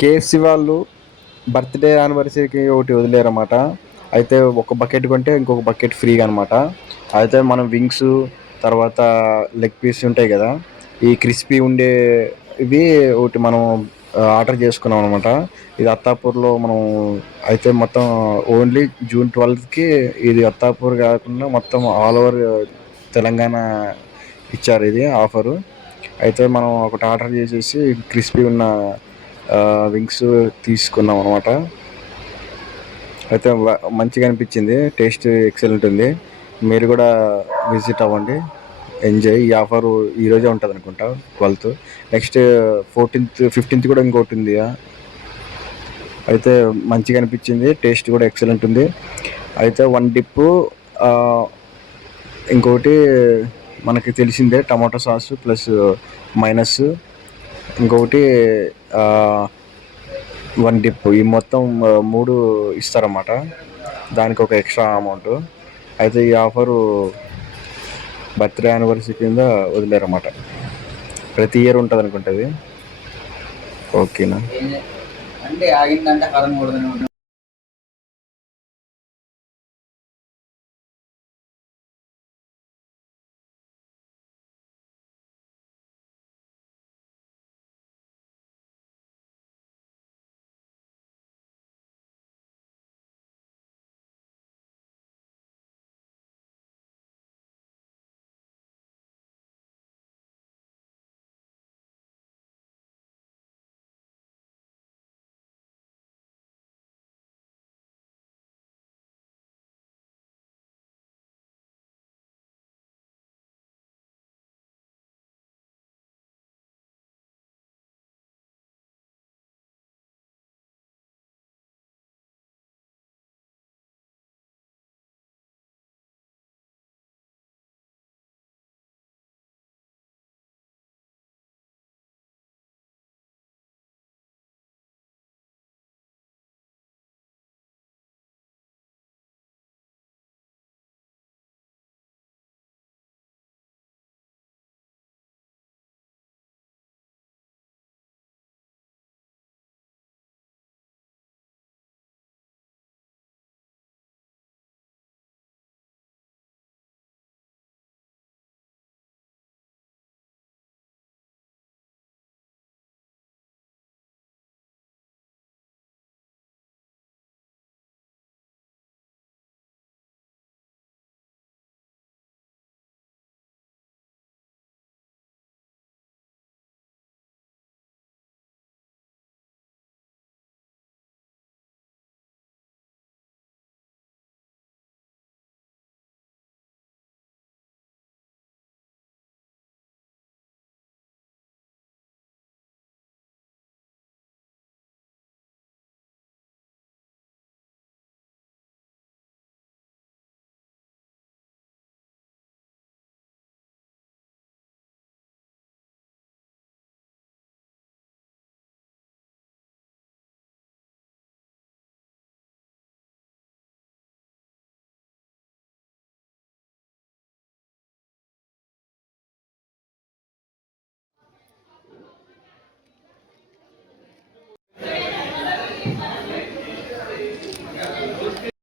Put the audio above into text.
KFC వాళ్ళు birthday యానివర్సరీకి ఒకటి వదిలేరన్నమాట. అయితే ఒక బకెట్ కొంటే ఇంకొక బకెట్ ఫ్రీగా అనమాట. అయితే మనం వింగ్స్ తర్వాత లెగ్ పీస్ ఉంటాయి కదా, ఈ క్రిస్పీ ఉండే ఇవి ఒకటి మనం ఆర్డర్ చేసుకున్నాం అనమాట. ఇది అత్తాపూర్లో మనం అయితే మొత్తం ఓన్లీ జూన్ 12కి ఇది అత్తాపూర్ కాకుండా మొత్తం ఆల్ ఓవర్ తెలంగాణ ఇచ్చారు ఇది ఆఫరు. అయితే మనం ఒకటి ఆర్డర్ చేసేసి క్రిస్పీ ఉన్న వింగ్స్ తీసుకున్నాం అనమాట. అయితే మంచిగా అనిపించింది, టేస్ట్ ఎక్సలెంట్ ఉంది. మీరు కూడా విజిట్ అవ్వండి, ఎంజాయ్. ఈ ఆఫర్ ఈరోజే ఉంటుంది అనుకుంటా, 12th. నెక్స్ట్ 14th 15th కూడా ఇంకోటి ఉంది. అయితే మంచిగా అనిపించింది, టేస్ట్ కూడా ఎక్సలెంట్ ఉంది. అయితే వన్ డిప్, ఇంకోటి మనకి తెలిసిందే టమాటో సాస్ ప్లస్ మైనస్, ఇంకొకటి వన్ డిప్, ఈ మొత్తం మూడు ఇస్తారన్నమాట. దానికి ఒక ఎక్స్ట్రా అమౌంట్. అయితే ఈ ఆఫరు బర్త్డే యానివర్సరీ కింద వదిలేరన్నమాట. ప్రతి ఇయర్ ఉంటుంది అనుకుంటుంది. ఓకేనా?